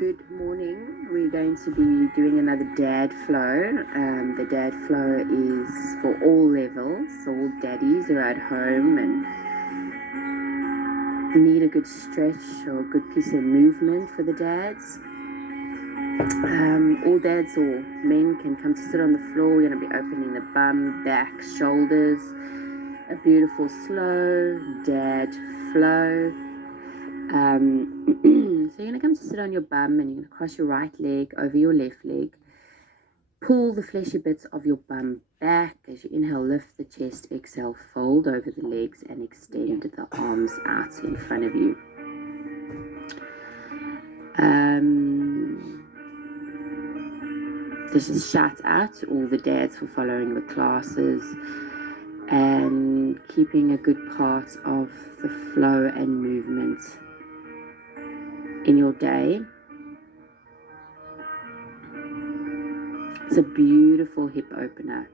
Good morning. We're going to be doing another dad flow. The dad flow is for all levels, so all daddies who are at home and need a good stretch or a good piece of movement for the dads. All dads or men can come to sit on the floor. We're going to be opening the bum, back, shoulders. A beautiful slow dad flow. So you're going to come to sit on your bum and you're going to cross your right leg over your left leg. Pull the fleshy bits of your bum back. As you inhale, lift the chest. Exhale, fold over the legs and extend the arms out in front of you. This is shout out to all the dads for following the classes and keeping a good part of the flow and movement in your day. It's a beautiful hip opener.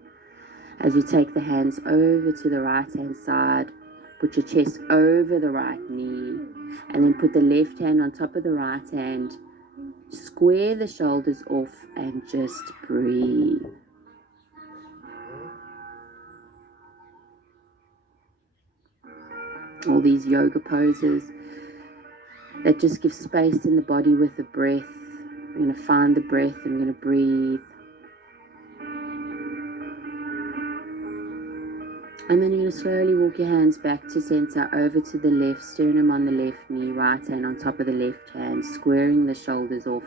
As you take the hands over to the right hand side, put your chest over the right knee, and then put the left hand on top of the right hand. Square the shoulders off and just breathe. All these yoga poses that just give space in the body with the breath. We're going to find the breath and we're going to breathe. And then you're going to slowly walk your hands back to center, over to the left, sternum on the left knee, right hand on top of the left hand, squaring the shoulders off.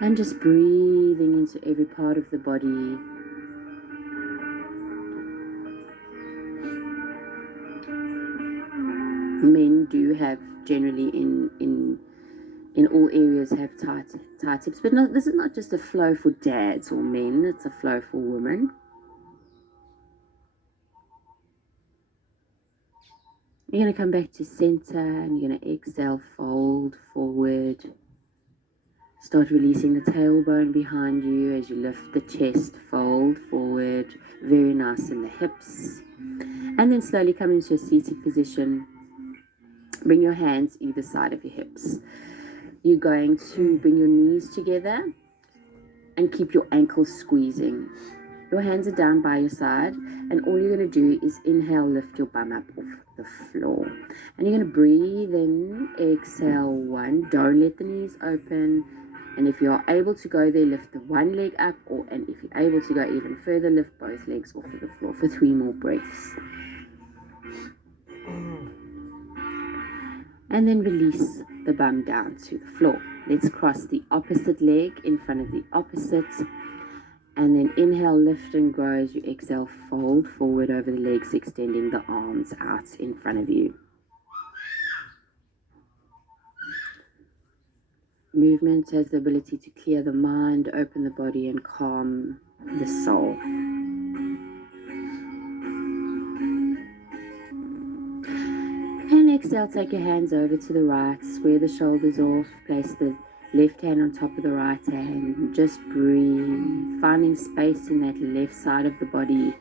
And just breathing into every part of the body. Men do have generally in all areas have tight hips, but no, this is not just a flow for dads or men, it's a flow for women. You're going to come back to center and you're going to exhale, fold forward. Start releasing the tailbone behind you as you lift the chest, fold forward, very nice in the hips. And then slowly come into a seated position. Bring your hands either side of your hips. You're going to bring your knees together and keep your ankles squeezing. Your hands are down by your side, and all you're going to do is inhale, lift your bum up off the floor. And you're going to breathe in, exhale, one. Don't let the knees open. And if you're able to go there, lift the one leg up, and if you're able to go even further, lift both legs off of the floor for 3 more breaths. And then release the bum down to the floor. Let's cross the opposite leg in front of the opposite. And then inhale, lift and grow. As you exhale, fold forward over the legs, extending the arms out in front of you. Movement has the ability to clear the mind, open the body, and calm the soul. And exhale, take your hands over to the right, square the shoulders off, place the left hand on top of the right hand, and just breathe, finding space in that left side of the body.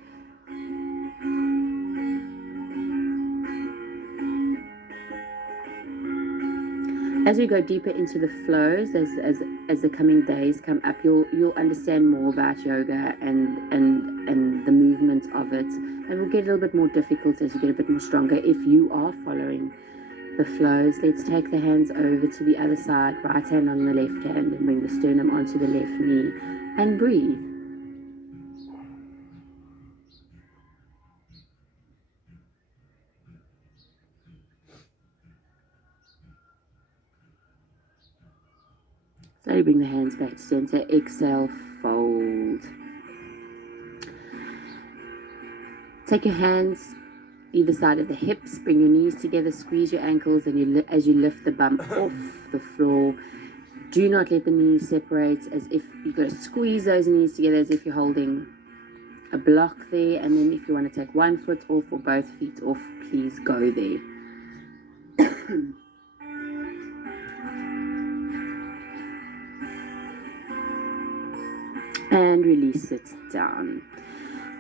As we go deeper into the flows, as the coming days come up, you'll understand more about yoga and the movement of it. It will get a little bit more difficult as you get a bit more stronger if you are following the flows. Let's take the hands over to the other side, right hand on the left hand, and bring the sternum onto the left knee and breathe. Slowly bring the hands back to center. Exhale, fold. Take your hands either side of the hips, bring your knees together, squeeze your ankles, and as you lift the bum off the floor, do not let the knees separate, as if you've got to squeeze those knees together as if you're holding a block there. And then if you want to take one foot off or both feet off, please go there. And release it down.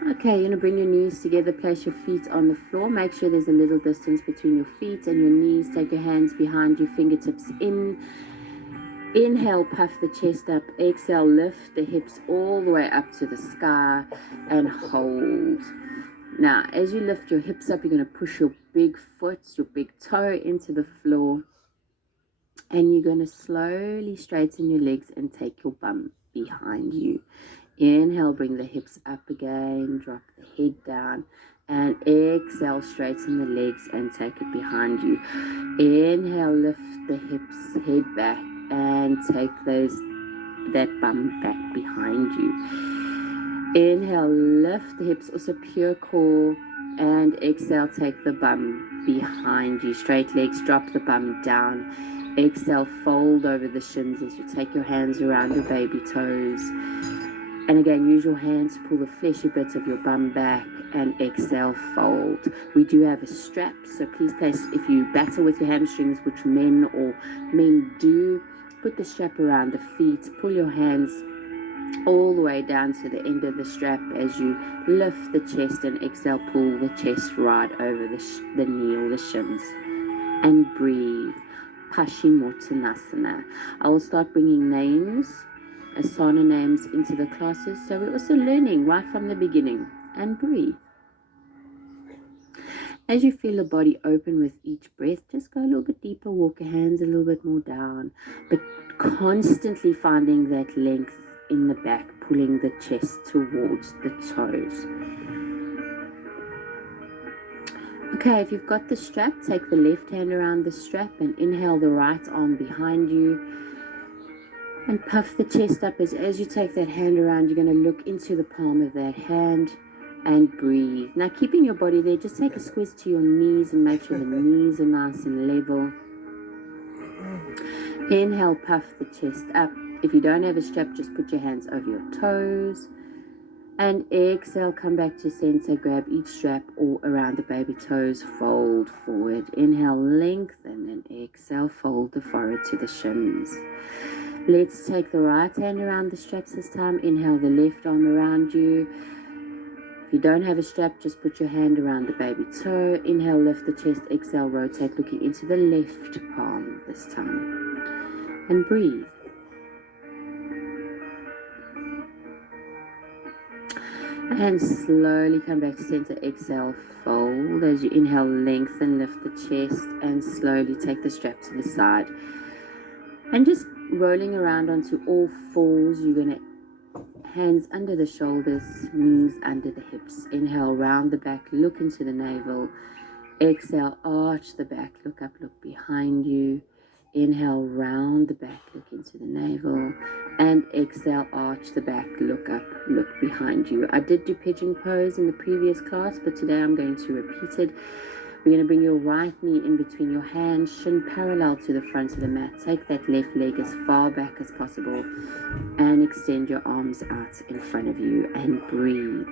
Okay, you're going to bring your knees together, place your feet on the floor. Make sure there's a little distance between your feet and your knees. Take your hands behind you, fingertips in. Inhale, puff the chest up. Exhale, lift the hips all the way up to the sky and hold. Now, as you lift your hips up, you're going to push your big foot, your big toe into the floor. And you're going to slowly straighten your legs and take your bum behind you. Inhale, bring the hips up again, drop the head down. And exhale, straighten the legs and take it behind you. Inhale, lift the hips, head back, and take that bum back behind you. Inhale, lift the hips, also pure core, and exhale, take the bum behind you. Straight legs, drop the bum down. Exhale, fold over the shins as you take your hands around your baby toes. And again, use your hands to pull the fleshy bits of your bum back, and exhale, fold. We do have a strap, so please place, if you battle with your hamstrings, which men do, put the strap around the feet, pull your hands all the way down to the end of the strap as you lift the chest, and exhale, pull the chest right over the knee or the shins, and breathe. Paschimottanasana. I will start bringing names, asana names into the classes, so we're also learning right from the beginning. And breathe. As you feel the body open with each breath, just go a little bit deeper, walk your hands a little bit more down, but constantly finding that length in the back, pulling the chest towards the toes. Okay, if you've got the strap, take the left hand around the strap and inhale the right arm behind you. And puff the chest up as you take that hand around. You're going to look into the palm of that hand and breathe. Now, keeping your body there, just take a squeeze to your knees and make sure the knees are nice and level. Inhale, puff the chest up. If you don't have a strap, just put your hands over your toes. And exhale, come back to center, grab each strap or around the baby toes, fold forward. Inhale, lengthen, and exhale, fold the forehead to the shins. Let's take the right hand around the straps this time. Inhale the left arm around you. If you don't have a strap, just put your hand around the baby toe. Inhale, lift the chest. Exhale, rotate, looking into the left palm this time. And breathe. And slowly come back to center. Exhale, fold. As you inhale, lengthen, lift the chest, and slowly take the strap to the side. And just rolling around onto all fours. You're going to hands under the shoulders, knees under the hips. Inhale, round the back, look into the navel. Exhale, arch the back, look up, look behind you. Inhale, round the back, look into the navel. And exhale, arch the back, look up, look behind you. I did do pigeon pose in the previous class, but today I'm going to repeat it. We're going to bring your right knee in between your hands, shin parallel to the front of the mat. Take that left leg as far back as possible and extend your arms out in front of you and breathe.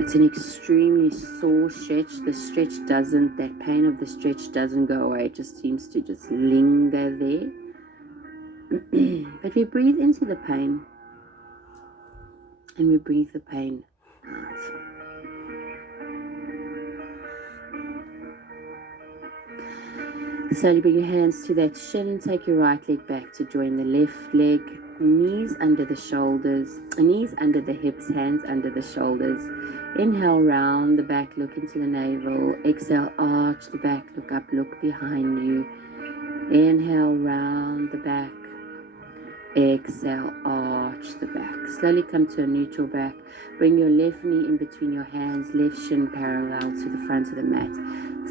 It's an extremely sore stretch. That pain of the stretch doesn't go away. It just seems to just linger there. But we breathe into the pain and we breathe the pain out. Slowly bring your hands to that shin. Take your right leg back to join the left leg. Knees under the shoulders, knees under the hips, hands under the shoulders. Inhale, round the back, look into the navel. Exhale, arch the back, look up, look behind you. Inhale, round the back. Exhale, arch the back. Slowly come to a neutral back. Bring your left knee in between your hands, left shin parallel to the front of the mat.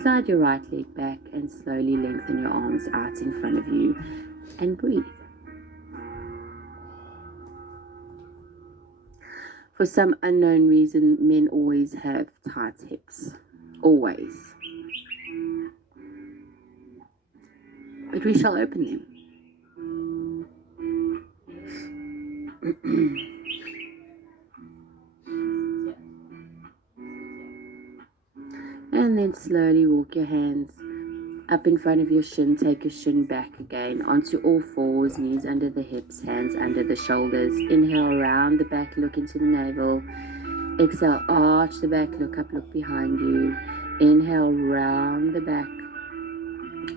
Slide your right leg back and slowly lengthen your arms out in front of you and breathe. For some unknown reason, men always have tight hips. Always. But we shall open them. And then slowly walk your hands up in front of your shin. Take your shin back again onto all fours, knees under the hips, hands under the shoulders. Inhale, round the back, look into the navel. Exhale, arch the back, look up, look behind you. Inhale, round the back.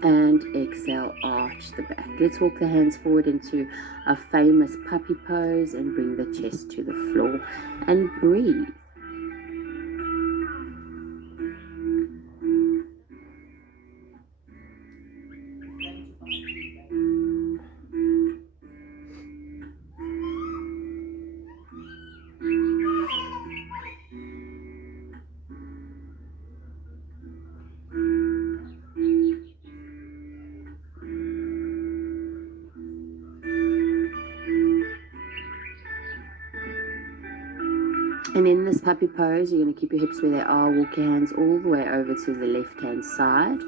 And exhale, arch the back. Let's walk the hands forward into a famous puppy pose and bring the chest to the floor and breathe. And in this puppy pose, you're going to keep your hips where they are. Walk your hands all the way over to the left-hand side.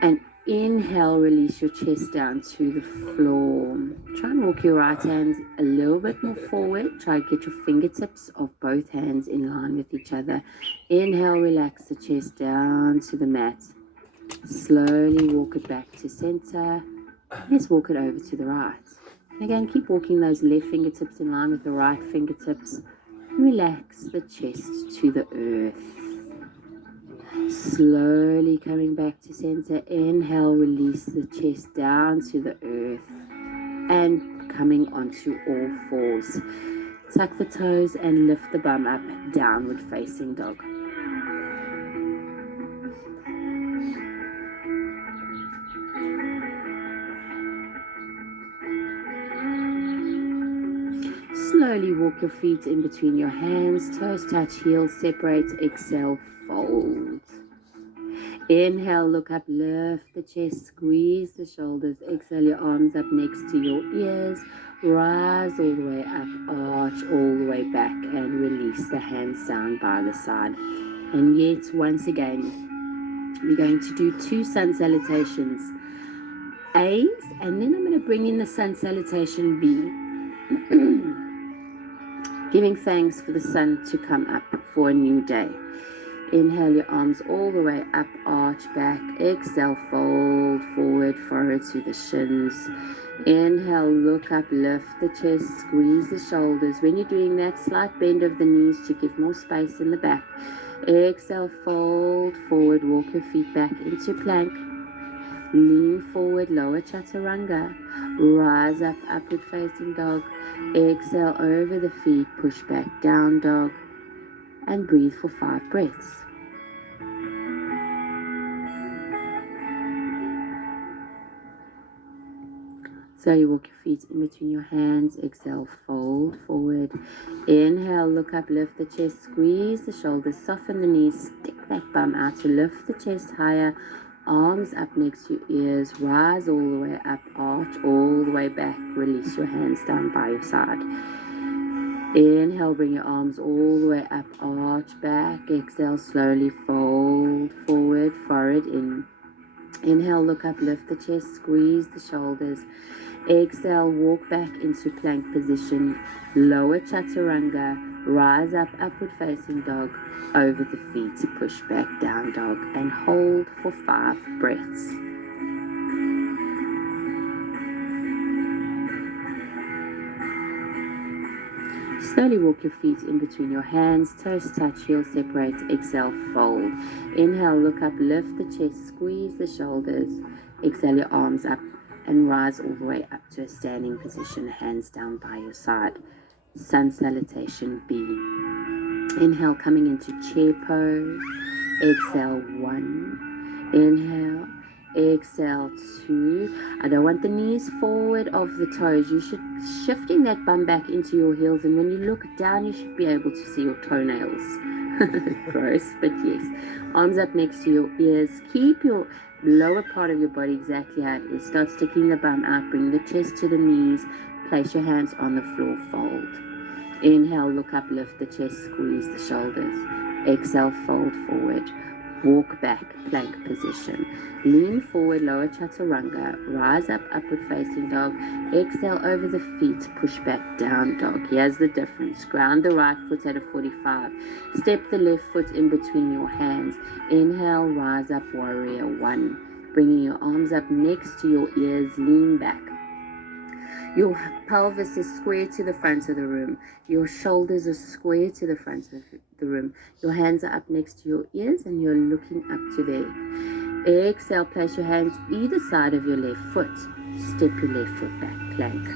And inhale, release your chest down to the floor. Try and walk your right hand a little bit more forward. Try to get your fingertips of both hands in line with each other. Inhale, relax the chest down to the mat. Slowly walk it back to center. Let's walk it over to the right. Again, keep walking those left fingertips in line with the right fingertips. Relax the chest to the earth. Slowly coming back to center. Inhale, release the chest down to the earth. And coming onto all fours. Tuck the toes and lift the bum up, downward facing dog. Slowly walk your feet in between your hands, toes touch, heels separate, exhale, fold. Inhale, look up, lift the chest, squeeze the shoulders, exhale your arms up next to your ears, rise all the way up, arch all the way back, and release the hands down by the side. And yet, once again, we're going to do 2 sun salutations, A's, and then I'm going to bring in the sun salutation B. Giving thanks for the sun to come up for a new day. Inhale your arms all the way up, arch back. Exhale, fold forward, forward to the shins. Inhale, look up, lift the chest, squeeze the shoulders. When you're doing that, slight bend of the knees to give more space in the back. Exhale, fold forward, walk your feet back into plank. Lean forward, lower chaturanga. Rise up, upward facing dog. Exhale over the feet, push back, down dog. And breathe for 5 breaths. Slowly walk your feet in between your hands. Exhale, fold forward. Inhale, look up, lift the chest, squeeze the shoulders, soften the knees, stick that bum out to lift the chest higher. Arms up next to your ears, rise all the way up, arch all the way back, release your hands down by your side. Inhale, bring your arms all the way up, arch back. Exhale, slowly fold forward, forward in. Inhale, look up, lift the chest, squeeze the shoulders. Exhale, walk back into plank position, lower chaturanga, rise up, upward facing dog, over the feet, push back, down dog, and hold for 5 breaths. Slowly walk your feet in between your hands, toes touch, heels separate, exhale, fold. Inhale, look up, lift the chest, squeeze the shoulders, exhale your arms up and rise all the way up to a standing position, hands down by your side. Sun salutation B. Inhale, coming into chair pose. Exhale, 1. Inhale. Exhale, 2. I don't want the knees forward of the toes. You should shifting that bum back into your heels, and when you look down, you should be able to see your toenails. Gross, but yes. Arms up next to your ears. Keep your lower part of your body exactly how it is. Start sticking the bum out. Bring the chest to the knees. Place your hands on the floor. Fold. Inhale, look up, lift the chest, squeeze the shoulders. Exhale, fold forward. Walk back, plank position. Lean forward, lower chaturanga. Rise up, upward facing dog. Exhale over the feet, push back, down dog. Here's the difference. Ground the right foot at a 45. Step the left foot in between your hands. Inhale, rise up, warrior 1. Bringing your arms up next to your ears, lean back. Your pelvis is square to the front of the room. Your shoulders are square to the front of the room. Your hands are up next to your ears and you're looking up to there. Exhale, place your hands either side of your left foot. Step your left foot back, plank.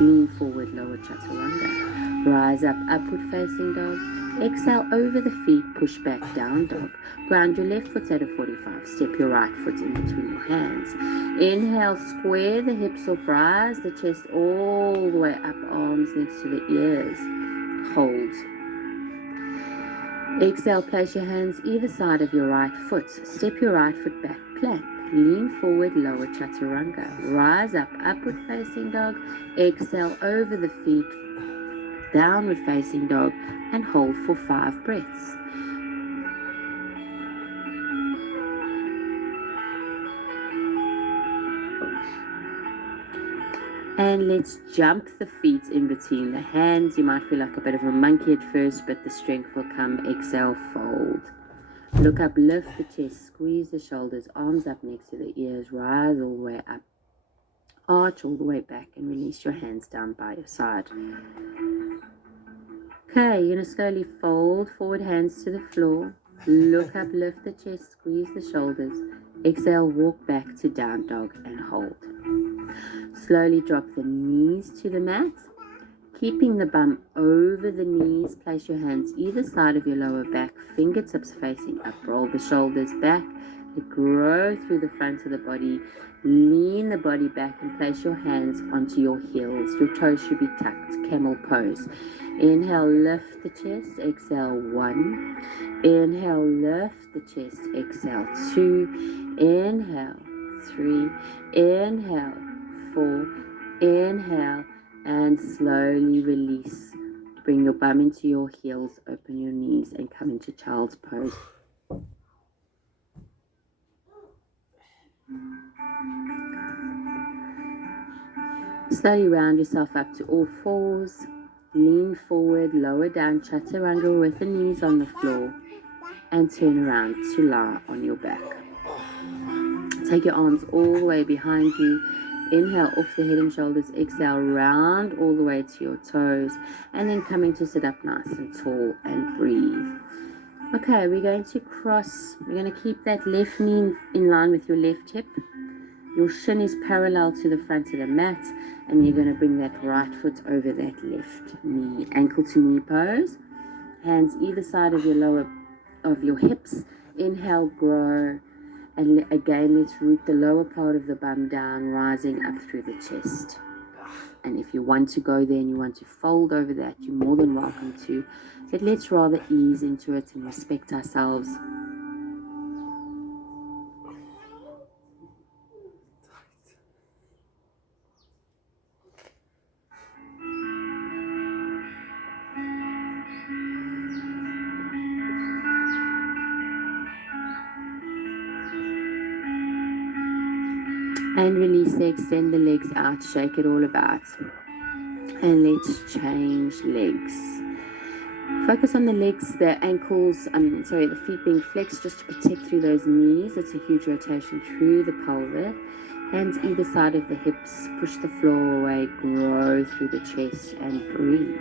Lean forward, lower chaturanga. Rise up, upward facing dog. Exhale over the feet, push back, down dog. Ground your left foot at a 45. Step your right foot in between your hands. Inhale, square the hips off, rise the chest all the way up, arms next to the ears. Hold. Exhale, place your hands either side of your right foot. Step your right foot back, plank. Lean forward, lower chaturanga. Rise up, upward facing dog. Exhale over the feet, downward facing dog, and hold for 5 breaths. And let's jump the feet in between the hands. You might feel like a bit of a monkey at first, but the strength will come. Exhale, fold. Look up, lift the chest, squeeze the shoulders, arms up next to the ears, rise all the way up. Arch all the way back and release your hands down by your side. Okay, you're going to slowly fold forward, hands to the floor. Look up, lift the chest, squeeze the shoulders. Exhale, walk back to down dog and hold. Slowly drop the knees to the mat. Keeping the bum over the knees, place your hands either side of your lower back, fingertips facing up. Roll the shoulders back. Grow through the front of the body. Lean the body back and place your hands onto your heels. Your toes should be tucked, camel pose. Inhale, lift the chest. Exhale, 1. Inhale, lift the chest. Exhale, 2. Inhale, 3. Inhale, 4. Inhale, and slowly release. Bring your bum into your heels, open your knees, and come into child's pose. Slowly round yourself up to all fours. Lean forward, lower down, chaturanga with the knees on the floor, and turn around to lie on your back. Take your arms all the way behind you. Inhale off the head and shoulders. Exhale, round all the way to your toes, and then coming to sit up nice and tall and breathe. Okay, we're going to cross. We're going to keep that left knee in line with your left hip. Your shin is parallel to the front of the mat, and you're going to bring that right foot over that left knee. Ankle to knee pose. Hands either side of your hips. Inhale, grow. And again, let's root the lower part of the bum down, rising up through the chest. And if you want to go there and you want to fold over that, you're more than welcome to. But let's rather ease into it and respect ourselves. And release, extend the legs out, shake it all about. And let's change legs. Focus on the legs, the ankles, the feet being flexed just to protect through those knees. It's a huge rotation through the pelvis. Hands either side of the hips, push the floor away, grow through the chest and breathe.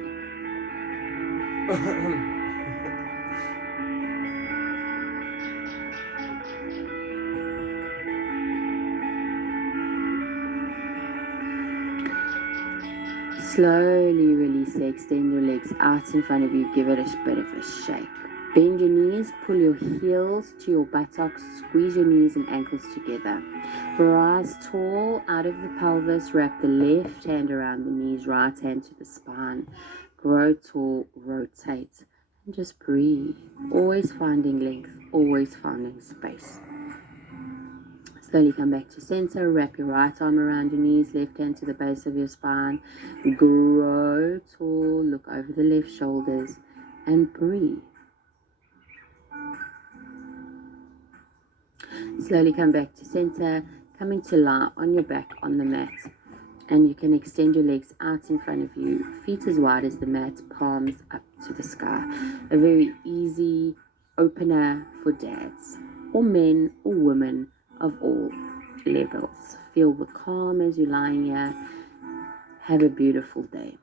Slowly release, extend your legs out in front of you, give it a bit of a shake. Bend your knees, pull your heels to your buttocks, squeeze your knees and ankles together. Rise tall out of the pelvis, wrap the left hand around the knees, right hand to the spine. Grow tall, rotate, and just breathe. Always finding length, always finding space. Slowly come back to center, wrap your right arm around your knees, left hand to the base of your spine. Grow tall, look over the left shoulders, and breathe. Slowly come back to center, coming to lie on your back on the mat. And you can extend your legs out in front of you, feet as wide as the mat, palms up to the sky. A very easy opener for dads, or men, or women of all levels. Feel the calm as you're lying here. Have a beautiful day.